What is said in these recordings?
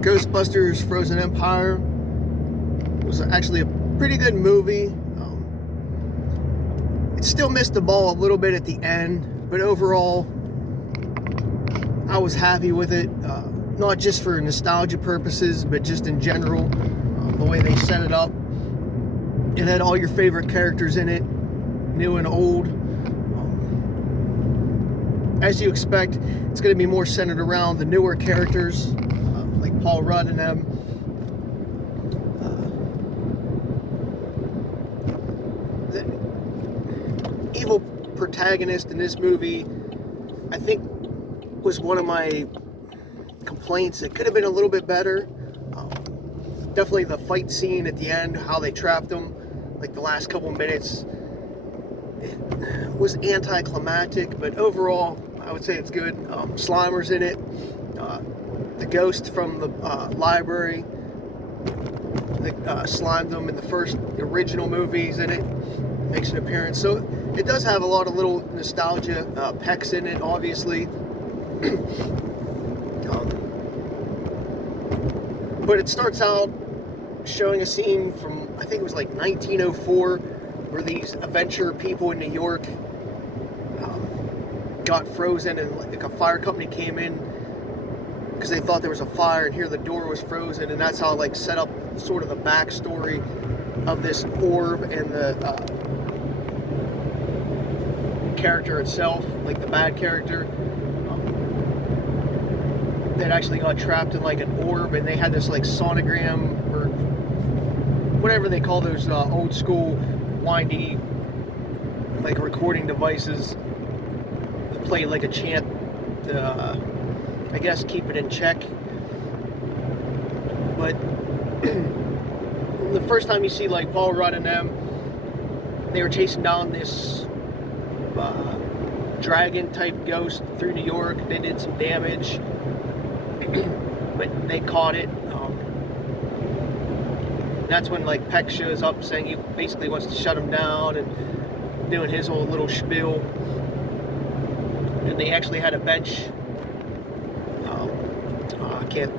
Ghostbusters Frozen Empire was actually a pretty good movie. It still missed the ball a little bit at the end, but overall, I was happy with it. Not just for nostalgia purposes, but just in general, the way they set it up. It had all your favorite characters in it, new and old. As you expect, it's going to be more centered around the newer characters, like Paul Rudd and them. The evil protagonist in this movie, I think, was one of my complaints. It could have been a little bit better. Definitely the fight scene at the end, how they trapped him, like the last couple minutes, it was anticlimactic, but overall, I would say it's good. Slimer's in it. The ghost from the library that slimed them in the first original movies in it makes an appearance. So it does have a lot of little nostalgia. Peck's in it, obviously. But it starts out showing a scene from, I think it was like 1904, where these adventure people in New York got frozen, and like a fire company came in because they thought there was a fire, and here the door was frozen, and that's how like set up sort of the backstory of this orb and the character itself, like the bad character that actually got trapped in like an orb, and they had this like sonogram or whatever they call those old school windy like recording devices that play like a chant to I guess keep it in check. But the first time you see like Paul Rudd and them, they were chasing down this dragon type ghost through New York. They did some damage, but they caught it. That's when like Peck shows up saying he basically wants to shut him down and doing his whole little spiel. And they actually had a bench. I can't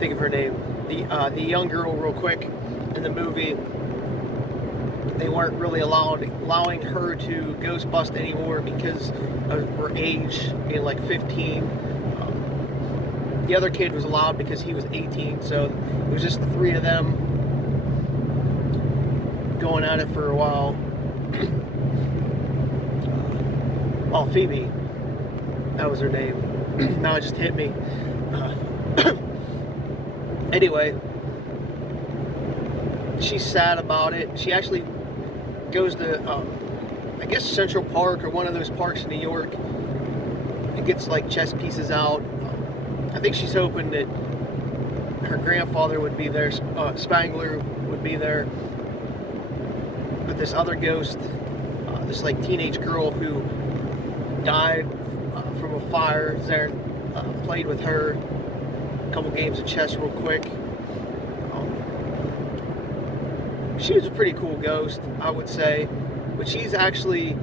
think of her name. The young girl, real quick, in the movie. They weren't really allowing her to ghost bust anymore because of her age, being like 15. The other kid was allowed because he was 18, so it was just the three of them going at it for a while. Oh, Phoebe. That was her name. Now it just hit me. Anyway, she's sad about it. She actually goes to, I guess, Central Park or one of those parks in New York and gets like chess pieces out. I think she's hoping that her grandfather would be there, Spangler would be there. But this other ghost, this like teenage girl who died from a fire, is there and played with her a couple games of chess real quick. She was a pretty cool ghost, I would say, but she's actually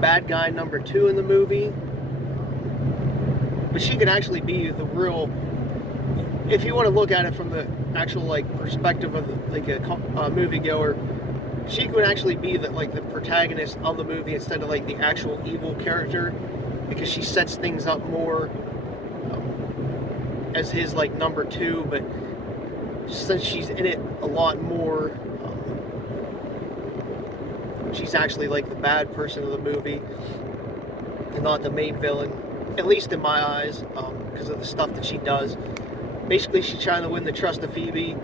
bad guy number 2 in the movie. But she could actually be the real, if you want to look at it from the actual like perspective of like a moviegoer, she could actually be the like the protagonist of the movie instead of like the actual evil character, because she sets things up more as his like number 2. But since she's in it a lot more, she's actually like the bad person of the movie and not the main villain, at least in my eyes, because of the stuff that she does. Basically, she's trying to win the trust of Phoebe,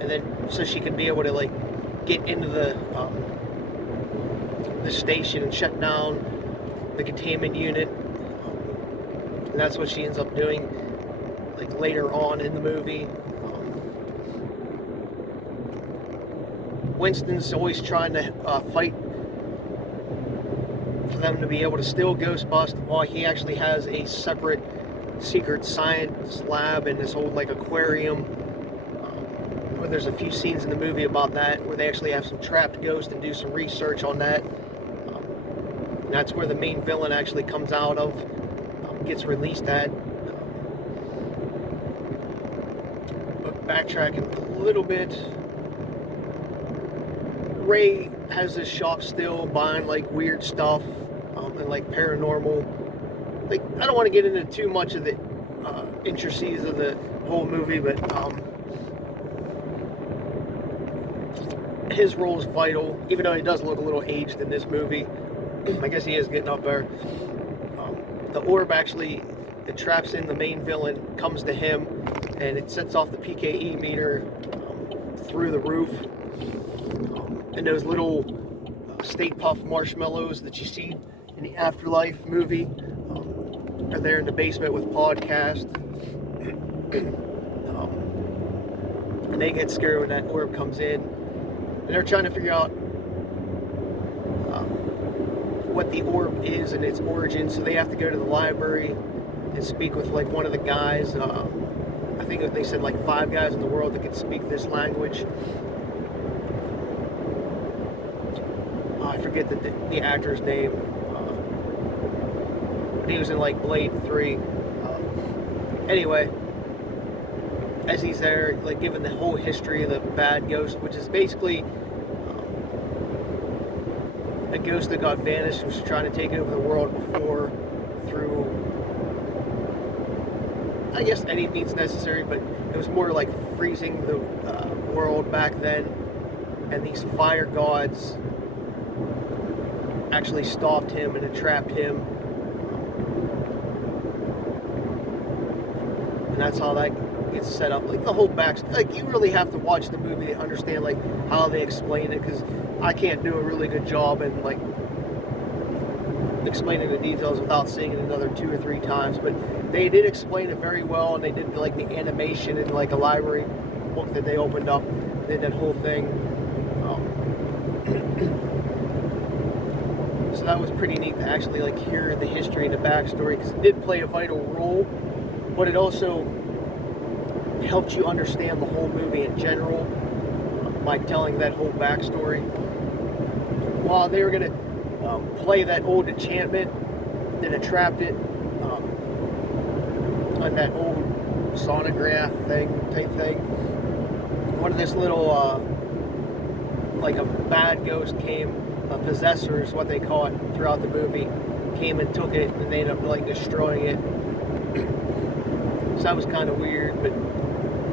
and then so she can be able to like get into the station and shut down the containment unit. And that's what she ends up doing, like later on in the movie. Winston's always trying to fight for them to be able to still ghost bust, while he actually has a separate secret science lab in this old like aquarium, where there's a few scenes in the movie about that, where they actually have some trapped ghosts and do some research on that. And that's where the main villain actually comes out of. gets released at. But backtracking a little bit, Ray has this shop still buying like weird stuff and like paranormal. Like, I don't want to get into too much of the intricacies of the whole movie, but his role is vital, even though he does look a little aged in this movie. I guess he is getting up there. The orb actually, it traps in the main villain, comes to him, and it sets off the PKE meter through the roof. And those little Stay Puft marshmallows that you see in the Afterlife movie are there in the basement with Podcast. And they get scared when that orb comes in. And they're trying to figure out what the orb is and its origin, so they have to go to the library and speak with like one of the guys. I think they said like 5 guys in the world that could speak this language. I forget the actor's name. But he was in like Blade 3. Anyway, as he's there, like giving the whole history of the bad ghost, which is basically a ghost that got vanished and was trying to take over the world before, through, I guess, any means necessary, but it was more like freezing the world back then, and these fire gods actually stopped him and entrapped him, and that's how that gets set up. Like the whole like you really have to watch the movie to understand like how they explain it, because I can't do a really good job in like explaining the details without seeing it another 2 or 3 times. But they did explain it very well, and they did like the animation in like a library book that they opened up. They did that whole thing. So that was pretty neat to actually like hear the history and the backstory, because it did play a vital role, but it also helped you understand the whole movie in general by telling that whole backstory. While they were going to play that old enchantment that entrapped it on that old sonograph type thing, one of this little like a bad ghost came, a possessor is what they call it throughout the movie, came and took it, and they ended up like destroying it. So that was kind of weird, but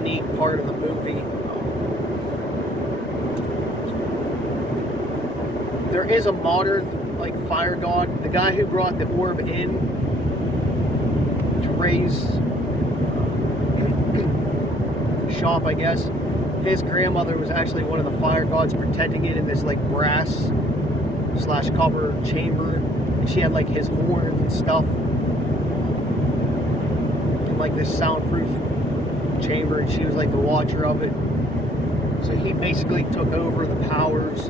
neat part of the movie. There is a modern like fire god. The guy who brought the orb in to Ray's shop, I guess, his grandmother was actually one of the fire gods protecting it in this like brass / copper chamber, and she had like his horns and stuff in like this soundproof chamber, and she was like the watcher of it. So he basically took over the powers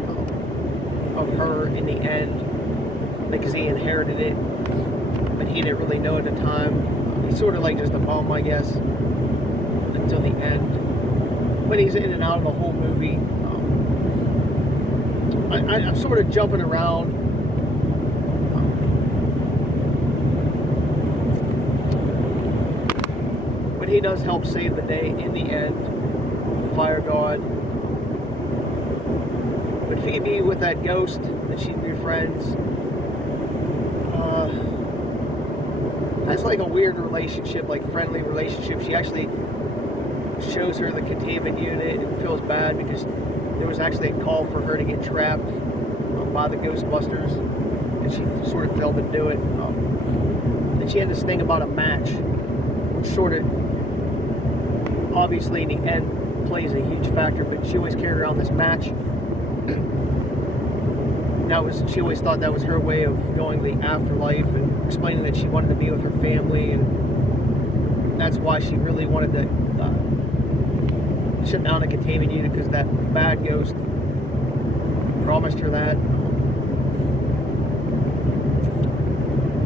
of her in the end, because he inherited it, but he didn't really know at the time. He's sort of like just a bum, I guess, until the end. But he's in and out of the whole movie. I'm sort of jumping around. But he does help save the day in the end, the fire god. But Phoebe, with that ghost that she befriends, that's like a weird relationship, like friendly relationship. She actually shows her the containment unit and feels bad because there was actually a call for her to get trapped by the Ghostbusters, and she sort of failed to do it. And she had this thing about a match, which sort of, obviously in the end, plays a huge factor, but she always carried around this match. She always thought that was her way of going the afterlife and explaining that she wanted to be with her family, and that's why she really wanted to shut down a containment unit, because that bad ghost promised her that. I'm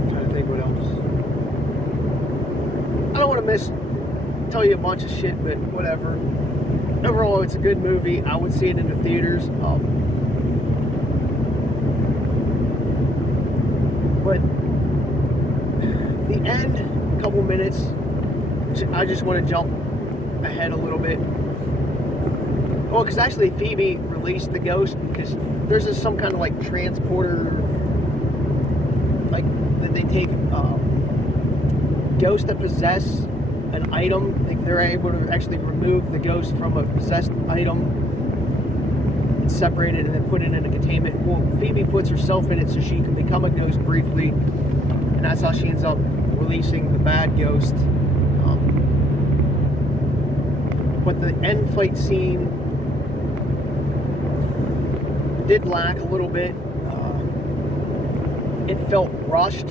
trying to think what else. I don't want to tell you a bunch of shit, but whatever. Overall, it's a good movie. I would see it in the theaters. But the end, a couple minutes, I just want to jump ahead a little bit. Well, because actually Phoebe released the ghost because there's some kind of like transporter, like that they take ghosts that possess an item. They're able to actually remove the ghost from a possessed item and separate it and then put it in a containment. Well, Phoebe puts herself in it so she can become a ghost briefly, and that's how she ends up releasing the bad ghost. But the end fight scene did lack a little bit. It felt rushed,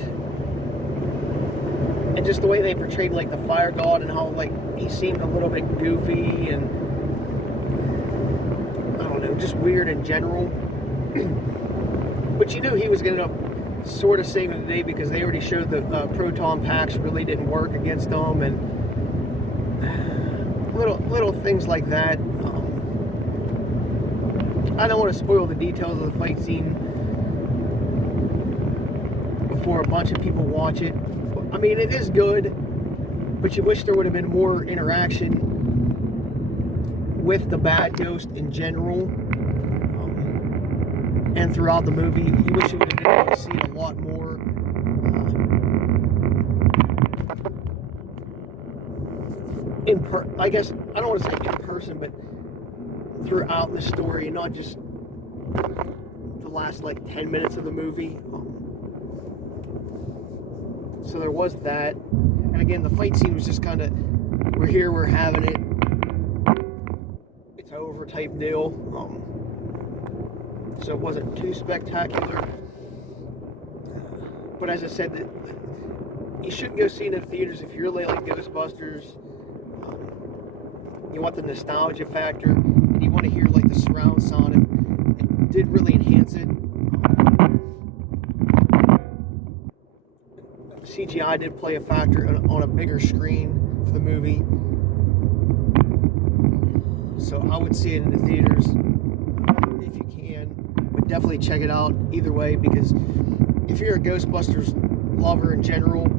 and just the way they portrayed like the fire god and how like he seemed a little bit goofy and I don't know, just weird in general. But you knew he was going to sort of saving the day because they already showed the proton packs really didn't work against them, and little things like that. I don't want to spoil the details of the fight scene before a bunch of people watch it. I mean, it is good, but you wish there would have been more interaction with the bad ghost in general, and throughout the movie. You wish you would have been able to see it a lot more. I guess, I don't want to say in person, but throughout the story, not just the last like 10 minutes of the movie. So there was that. And again, the fight scene was just kind of, we're here, we're having it, it's over type deal. So it wasn't too spectacular. But as I said, you shouldn't go see it in the theaters if you really like Ghostbusters. You want the nostalgia factor, and you want to hear like the surround sound. It did really enhance it. CGI did play a factor on a bigger screen for the movie, so I would see it in the theaters if you can. But definitely check it out either way, because if you're a Ghostbusters lover in general,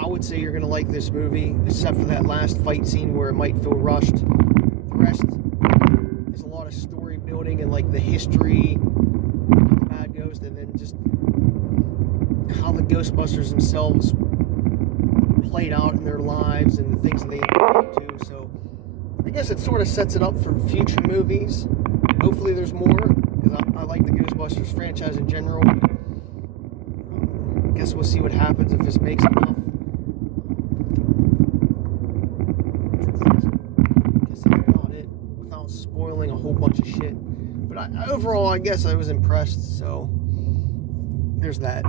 I would say you're going to like this movie, except for that last fight scene where it might feel rushed. The rest is a lot of story building and like the history of the bad ghost, and then just how the Ghostbusters themselves played out in their lives and the things that they ended up to. So I guess it sort of sets it up for future movies. Hopefully there's more, because I like the Ghostbusters franchise in general. I guess we'll see what happens if this makes enough. Spoiling a whole bunch of shit, but overall I guess I was impressed, so there's that.